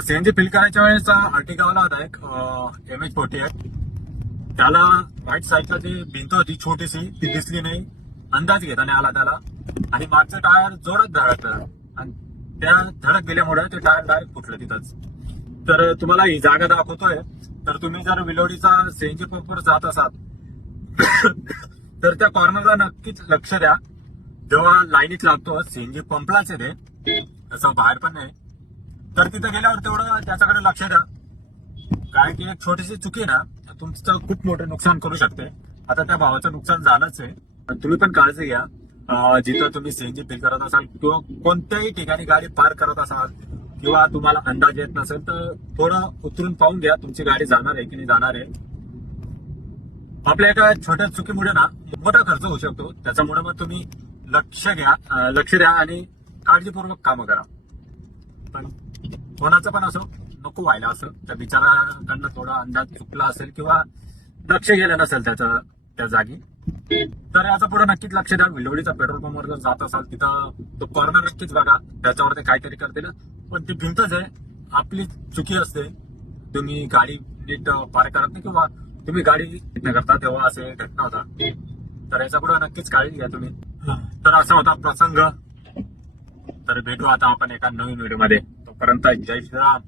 तर CNG fill करायच्या वेळेस अर्टिगाला होता एक MH48, त्याला राईट साईडला जी भिंत होती छोटीशी ती दिसली नाही, अंदाज घेता नाही आला त्याला, आणि मागचं टायर जोरात धडकलं आणि त्या धडक गेल्यामुळे ते टायर डायरेक्ट फुटलं तिथंच. तर तुम्हाला ही जागा दाखवतोय, तर तुम्ही जर विलोडीचा सीएनजी पंपवर जात असाल तर त्या कॉर्नरला नक्कीच लक्ष द्या. जेव्हा लाईनीत लागतो सीएनजी पंपलाच आहे ते, असं बाहेर पण नाही, तर तिथं गेल्यावर तेवढं त्याच्याकडे लक्ष द्या. कारण की एक छोटीशी चुकी ना तुमचं खूप मोठं नुकसान करू शकते. आता त्या भावाचं नुकसान झालंच आहे, तुम्ही पण काळजी घ्या. जिथं तुम्ही सीएनजी फिल करत असाल किंवा कोणत्याही ठिकाणी गाडी पार्क करत असाल किंवा तुम्हाला अंदाज येत नसेल तर थोडं उतरून पाहून घ्या तुमची गाडी जाणार आहे की नाही जाणार आहे. आपल्या एका छोट्या चुकीमुळे ना मोठा खर्च होऊ शकतो. त्याच्यामुळे मग तुम्ही लक्ष द्या आणि काळजीपूर्वक कामं करा. पण कोणाचं पण असो, नको व्हायला असं. त्या बिचाराकडनं थोडा अंदाज चुकला असेल किंवा लक्ष गेलं नसेल त्या जागी, तर याचा पुढे नक्कीच लक्ष द्या. विलोडीचा पेट्रोल पंपवर जर जात असाल तिथं तो कॉर्नर नक्कीच बघा, त्याच्यावर ते काहीतरी करतील. पण ती भिंतच आहे, आपली चुकी असते. तुम्ही गाडी नीट पार्क करत नाही किंवा तुम्ही गाडी नीट न करता तेव्हा असे घटना होता. तर याचा पुढे नक्कीच काळजी घ्या तुम्ही. तर असा होता प्रसंग. तर भेटू आता आपण एका नवीन व्हिडिओ मध्ये. तोपर्यंत जय श्रीराम.